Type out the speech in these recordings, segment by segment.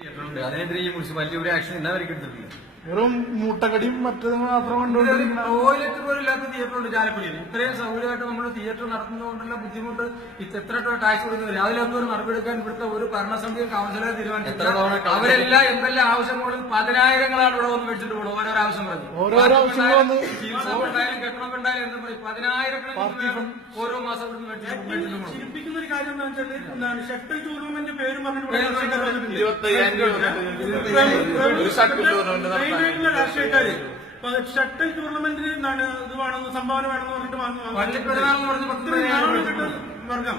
അതിനെതിരെ ഈ മുനിസിപ്പാലിറ്റി ഒരു ആക്ഷൻ എല്ലാവരും എടുത്തിട്ടില്ല. വെറും മൂട്ടക്കടിയും മറ്റത് മാത്രം കണ്ടുകൊണ്ടിരിക്കുന്ന ടോയ്ലറ്റ് പോലും ഇല്ലാത്ത തിയേറ്ററുണ്ട് ചാലക്കുടിയിൽ. ഇത്രയും സൗകര്യമായിട്ട് നമ്മൾ തിയേറ്റർ നടത്തുന്നതുകൊണ്ടുള്ള ബുദ്ധിമുട്ട് എത്ര ടാക്സ് കൊടുക്കുന്നില്ല. അതിലൊന്നും ഒരു നടപടിയെടുക്കാൻ ഇവിടുത്തെ ഒരു ഭരണസമിതിയും കൗൺസിലറെ തീരുമാനിച്ചില്ല. അവരെല്ലാം എന്തെല്ലാം ആവശ്യങ്ങളും 10,000ങ്ങളാണ് ഇവിടെ വന്ന് മേടിച്ചിട്ട് പോകും. ഓരോരോ ആവശ്യം പറഞ്ഞു, ഓരോരോ ആവശ്യങ്ങളും ചികിത്സക്കുണ്ടായാലും കെട്ടണക്കുണ്ടായാലും എന്താ പറയും 10,000 ഓരോ മാസം ഇവിടെ മേടിച്ചിട്ട് ചിരിപ്പിക്കുന്ന ഒരു കാര്യം എന്താ വെച്ചാൽ ഷട്ടിൽ ടൂർണമെന്റ് പേര് രാഷ്ട്രീയക്കാര് ഷട്ടിൽ ടൂർണമെന്റിന് എന്താണ് ഇത് വേണമെന്ന് സംഭാവന വേണമെന്ന് പറഞ്ഞിട്ട് വർഗം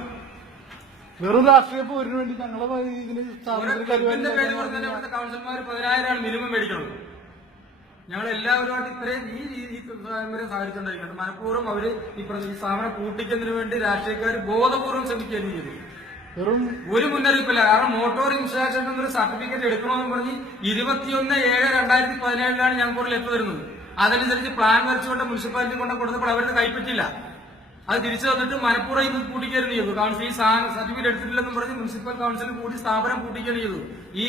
വെറും രാഷ്ട്രീയ പോരിന് വേണ്ടി ഞങ്ങളെ ഇതിന് കൗൺസിലർമാർ 10,000 മിനിമം മേടിക്കണം. ഞങ്ങൾ എല്ലാവരുമായിട്ട് ഇത്രയും ഈ വരെ സഹകരിച്ചുകൊണ്ടിരിക്കുന്നുണ്ട്. മനഃപൂർവ്വം അവര് ഈ സ്ഥാപനം പൂട്ടിക്കുന്നതിന് വേണ്ടി രാഷ്ട്രീയക്കാർ ബോധപൂർവ്വം ശ്രമിക്കുകയും ചെയ്തു. വെറും ഒരു മുന്നറിയിപ്പില്ല. കാരണം മോട്ടോർ ഇൻഷുറൻസ് എന്നൊരു സർട്ടിഫിക്കറ്റ് എടുക്കണമെന്ന് പറഞ്ഞ് 21/7/2017 ഞങ്ങൾക്ക് ഒരു ലെറ്റർ വരുന്നത്. അതനുസരിച്ച് പ്ലാൻ വരച്ചുകൊണ്ട് മുനിസിപ്പാലിറ്റി കൊണ്ട് കൊടുത്തപ്പോൾ അവർക്ക് കൈപ്പറ്റില്ല. അത് തിരിച്ചു തന്നിട്ട് മനഃപൂർവ്വം ഇത് പൂട്ടിക്കുകയാണ് ചെയ്തു. കൗൺസിൽ ഈ സർട്ടിഫിക്കറ്റ് എടുത്തിട്ടില്ലെന്നും പറഞ്ഞ് മുനിസിപ്പൽ കൗൺസിൽ കൂടി സ്ഥാപനം പൂട്ടിക്കുകയാണ് ചെയ്തു. ഈ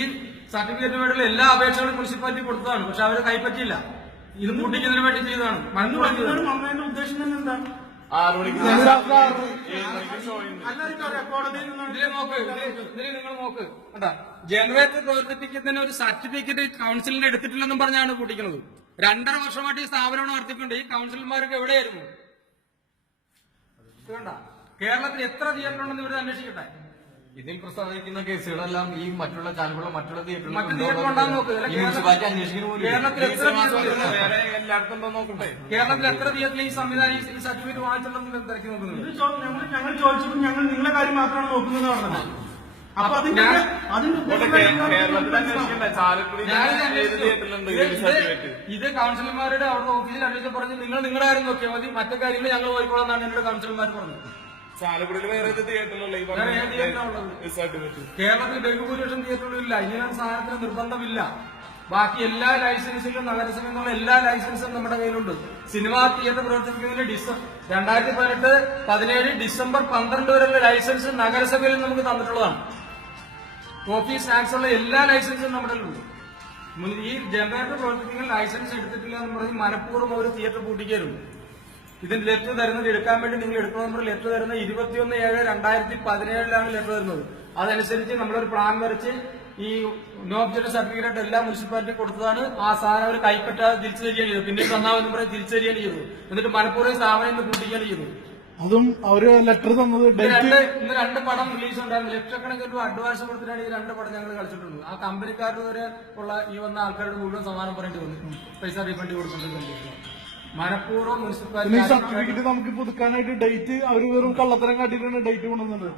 സർട്ടിഫിക്കറ്റിന് വേണ്ടിയുള്ള എല്ലാ അപേക്ഷകളും മുനിസിപ്പാലിറ്റി കൊടുത്തതാണ്. പക്ഷെ അവർ കൈപ്പറ്റില്ല. ഇത് പൂട്ടിക്കുന്നതിന് വേണ്ടി ചെയ്തതാണ്. അമ്മയുടെ ഉദ്ദേശം തന്നെ എന്താണ്? നിങ്ങൾ നോക്ക് കേട്ടാ, ജനറേറ്റർ പ്രവർത്തിപ്പിക്കുന്നതിന് ഒരു സർട്ടിഫിക്കറ്റ് കൗൺസിലിന്റെ എടുത്തിട്ടില്ലെന്നും പറഞ്ഞാണ് പൂട്ടിക്കുന്നത്. 2.5 വർഷമായിട്ട് ഈ സ്ഥാപനം നടത്തിക്കൊണ്ട് ഈ കൗൺസിലർമാരൊക്കെ എവിടെയായിരുന്നു? കേരളത്തിൽ എത്ര തിയേറ്റർ ഉണ്ടെന്ന് ഇവർ അന്വേഷിക്കട്ടെ. ഇതിൽ പ്രസ്താവിക്കുന്ന കേസുകളെല്ലാം ഈ മറ്റുള്ള ചാനലുകളോ മറ്റുള്ള തിയേറ്റർ ഉണ്ടാകുന്ന നോക്ക്. കേരളത്തിൽ എത്ര തിയേറ്ററിൽ ഈ സംവിധാനം ഈ സർട്ടിഫിക്കറ്റ് വാങ്ങിച്ചിട്ടുണ്ടെന്ന് തിരക്കി നോക്കുന്നത്? ഞങ്ങൾ ചോദിച്ചപ്പോൾ ഞങ്ങൾ നിങ്ങളെ കാര്യം മാത്രമാണ് നോക്കുന്നത് പറഞ്ഞത്. അപ്പൊ ഇത് കൗൺസിലർമാരുടെ അവരുടെ ഓഫീസിൽ അന്വേഷിച്ച് പറഞ്ഞ് നിങ്ങൾ നിങ്ങളുടെ കാര്യം നോക്കിയാൽ മതി, മറ്റു കാര്യങ്ങൾ ഞങ്ങൾ പോയിക്കോളാന്നാണ് എന്നോട് കൗൺസിലർമാർ പറഞ്ഞത്. കേരളത്തിൽ ബഹുഭൂരിപക്ഷം തിയേറ്ററുകളില്ല. ഇങ്ങനെയാണ് സാധനത്തിന് നിർബന്ധമില്ല. ബാക്കി എല്ലാ ലൈസൻസിലും നഗരസഭ എന്നുള്ള എല്ലാ ലൈസൻസും നമ്മുടെ കയ്യിലുണ്ട്. സിനിമാ തിയേറ്റർ പ്രവർത്തിക്കുന്നതിന് 2018-17 ഡിസംബർ 12 വരെയുള്ള ലൈസൻസ് നഗരസഭയിൽ നമുക്ക് തന്നിട്ടുള്ളതാണ്. കോഫി സ്നാക്സ് ഉള്ള എല്ലാ ലൈസൻസും നമ്മുടെ കയ്യിലുണ്ട്. ഈ ജനറേറ്റർ പ്രവർത്തിക്കുന്ന ലൈസൻസ് എടുത്തിട്ടില്ല എന്ന് പറഞ്ഞ് മനഃപൂർവ്വം ഒരു തിയേറ്റർ പൂട്ടിക്കായിരുന്നു. ഇതിന് ലെറ്റർ തരുന്നത് എടുക്കാൻ വേണ്ടി നിങ്ങൾ എടുക്കണമെന്ന് ലെറ്റർ തരുന്നത് 21/7/2017 ലെറ്റർ തരുന്നത്. അതനുസരിച്ച് നമ്മളൊരു പ്ലാൻ വരച്ച് ഈ നോ ഒബ്ജക്ഷൻ സർട്ടിഫിക്കറ്റ് എല്ലാ മുനിസിപ്പാലിറ്റി കൊടുത്തതാണ്. ആ സാധനം അവർ കൈപ്പറ്റാതെ തിരിച്ചു തരികയാണ് ചെയ്തത്. പിന്നെ തന്നാമെന്ന് പറഞ്ഞ് തിരിച്ചു തരികയാണ് ചെയ്തത്. എന്നിട്ട് മനഃപൂർവ്വം സ്ഥാപനം ഇന്ന് പൂട്ടിക്കുകയാണ് ചെയ്തത്. അതും അവര് ലെറ്റർ തന്നത് ഇന്ന് 2 പടം റിലീസ് ഉണ്ടായിരുന്നു. ലക്ഷക്കണക്കിന് രൂപ അഡ്വാൻസ് കൊടുത്തിട്ടാണ് ഈ 2 പടം ഞങ്ങൾ കളിച്ചിട്ടുണ്ട്. ആ കമ്പനിക്കാരുടെ വരെ ഉള്ള ഈ വന്ന ആൾക്കാരുടെ മുഴുവൻ സമാനം പറയേണ്ടി വന്നു. പൈസ റീഫണ്ട് കൊടുക്കേണ്ടി മനഃപൂർവ്വം മുനിസിപ്പാലിറ്റി സർട്ടിഫിക്കറ്റ് നമുക്ക് പുതുക്കാനായിട്ട് ഡേറ്റ് അവര് വെറും കള്ളത്തരം കാട്ടിയിട്ടാണ് ഡേറ്റ് കൊണ്ടുവന്നത്.